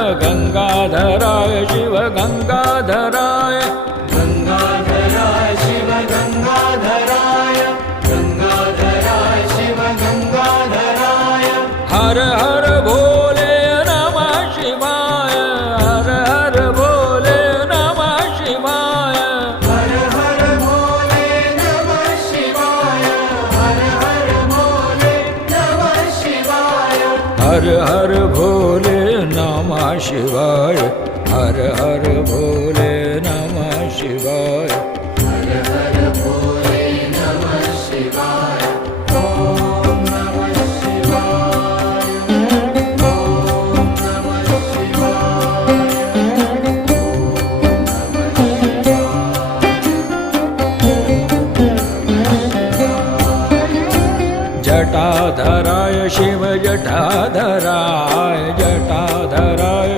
गंगाधराय शिव गंगाधराय गंगाधराय शिव गंगाधराय गंगाधराय शिव गंगाधराय हर हर भोले नमः शिवाय हर हर भोले नमः शिवाय हर हर भोले नमः शिवाय हर हर भोले नमः शिवाय हर हर भोले नमः शिवाय हर हर भोले नमः शिवाय।